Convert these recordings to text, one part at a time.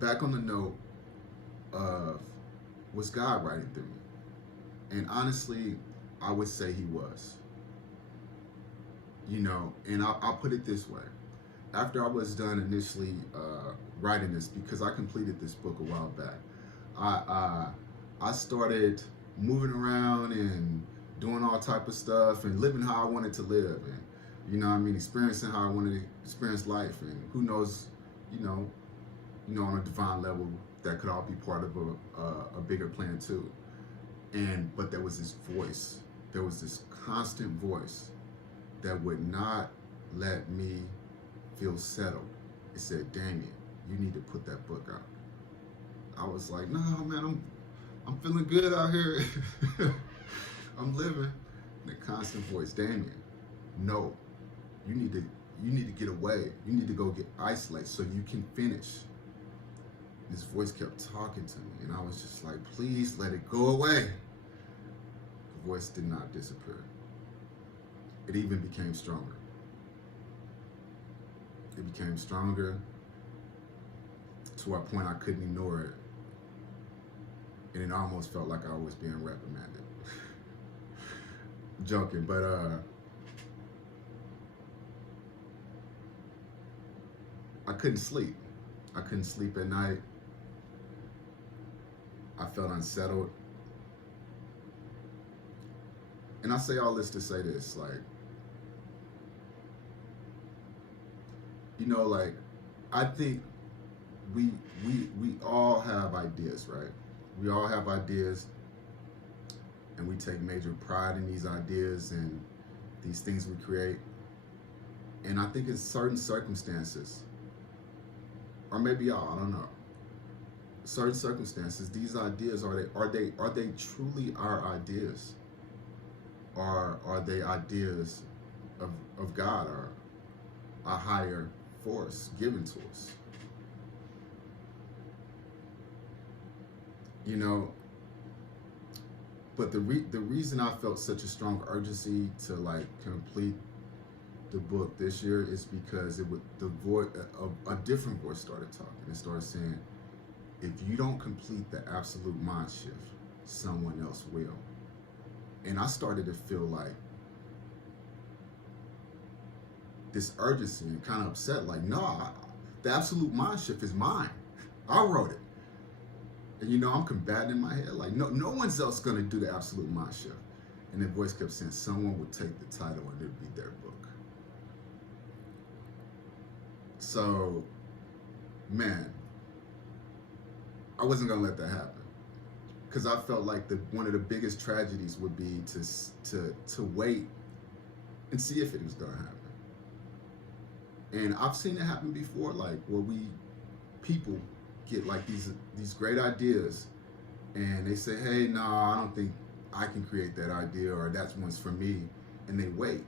back on the note of, was God writing through me? And honestly, I would say he was. And I'll put it this way. After I was done initially writing this, because I completed this book a while back, I started moving around and doing all type of stuff and living how I wanted to live, and experiencing how I wanted to experience life, and who knows, on a divine level, that could all be part of a bigger plan too. But there was this voice, there was this constant voice that would not let me feel settled. It said, Damien, you need to put that book out. I was like, no, man, I'm feeling good out here. I'm living. And the constant voice, Damien, no, you need to get away. You need to go get isolated so you can finish. This voice kept talking to me, and I was just like, please let it go away. The voice did not disappear. It even became stronger. It became stronger to a point I couldn't ignore it. And it almost felt like I was being reprimanded. Joking, but I couldn't sleep. I couldn't sleep at night. I felt unsettled. And I say all this to say this, I think we all have ideas, right? We all have ideas, and we take major pride in these ideas and these things we create. And I think in certain circumstances, or maybe all, I don't know, certain circumstances, these ideas, are they truly our ideas? Or are they ideas of God, or a higher force given to us? But the reason I felt such a strong urgency to complete the book this year is because a different voice started talking. It started saying, if you don't complete the absolute mind shift, someone else will. And I started to feel like this urgency and kind of upset, the absolute mind shift is mine. I wrote it. And I'm combating in my head, no one's else gonna do the absolute mind shift. And the voice kept saying, someone would take the title and it'd be their book. So, man, I wasn't gonna let that happen. Because I felt like one of the biggest tragedies would be to wait and see if it was gonna happen. And I've seen it happen before, where people get these great ideas, and they say, hey, no, I don't think I can create that idea, or that's one's for me, and they wait.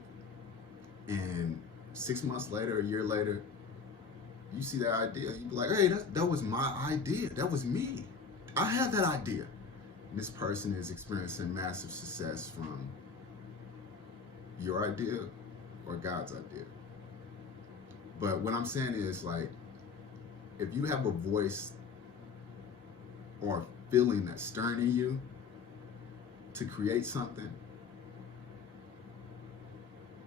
And 6 months later, a year later, you see that idea, you be like, hey, that was my idea, that was me. I had that idea. And this person is experiencing massive success from your idea or God's idea. But what I'm saying is, if you have a voice or a feeling that's stirring in you to create something,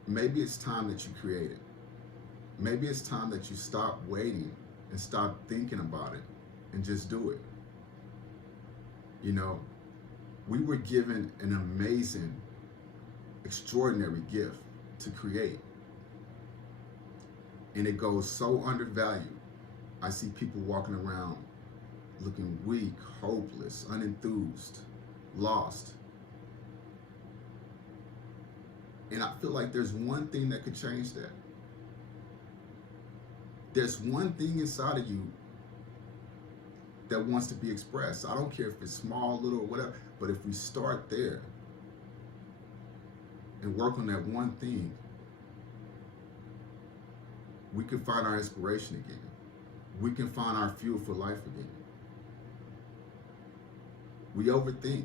maybe it's time that you create it. Maybe it's time that you stop waiting and stop thinking about it and just do it. We were given an amazing, extraordinary gift to create. And it goes so undervalued. I see people walking around looking weak, hopeless, unenthused, lost. And I feel like there's one thing that could change that. There's one thing inside of you that wants to be expressed. I don't care if it's small, little, or whatever, but if we start there and work on that one thing, we can find our inspiration again. We can find our fuel for life again. We overthink,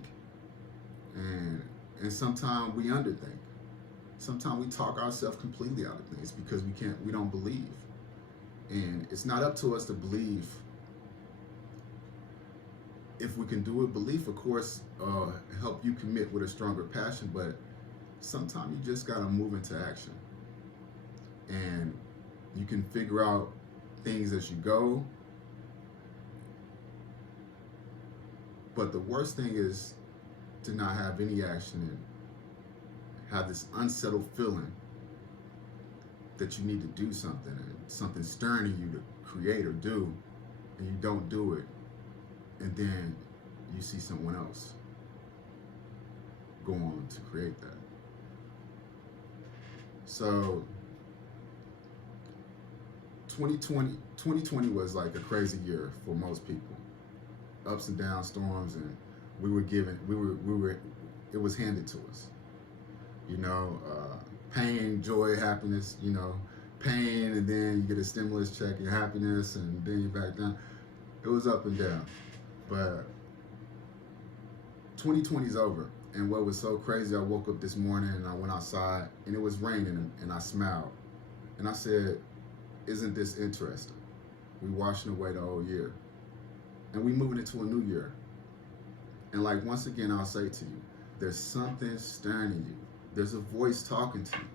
and sometimes we underthink. Sometimes we talk ourselves completely out of things because we don't believe. And it's not up to us to believe if we can do it, belief, of course, help you commit with a stronger passion, but sometimes you just gotta move into action. And you can figure out things as you go. But the worst thing is to not have any action and have this unsettled feeling that you need to do something, and something stirring in you to create or do, and you don't do it, and then you see someone else go on to create that. So 2020 was like a crazy year for most people. Ups and downs, storms, and it was handed to us. You know, pain, joy, happiness, you know, pain, and then you get a stimulus check, your happiness, and then you're back down. It was up and down. But 2020 is over. And what was so crazy, I woke up this morning and I went outside and it was raining, and I smiled. And I said, isn't this interesting? We washing away the old year. And we moving into a new year. And like, once again, I'll say to you, there's something stirring in you. There's a voice talking to you.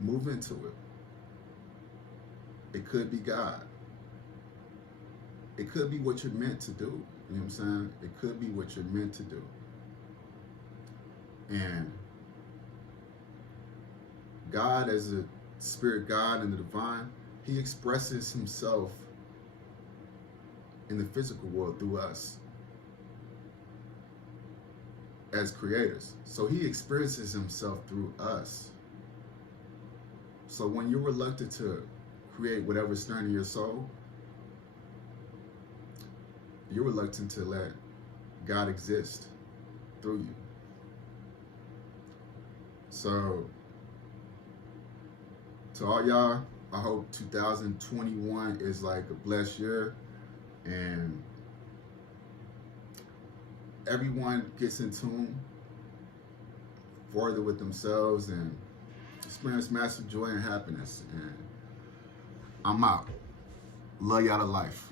Move into it. It could be God. It could be what you're meant to do. You know what I'm saying? It could be what you're meant to do. And God, as a spirit God and the divine, he expresses himself in the physical world through us as creators. So he experiences himself through us. So when you're reluctant to create whatever's stirring in your soul, you're reluctant to let God exist through you. So to all y'all, I hope 2021 is like a blessed year, and everyone gets in tune further with themselves and experience massive joy and happiness. And I'm out. Love y'all to life.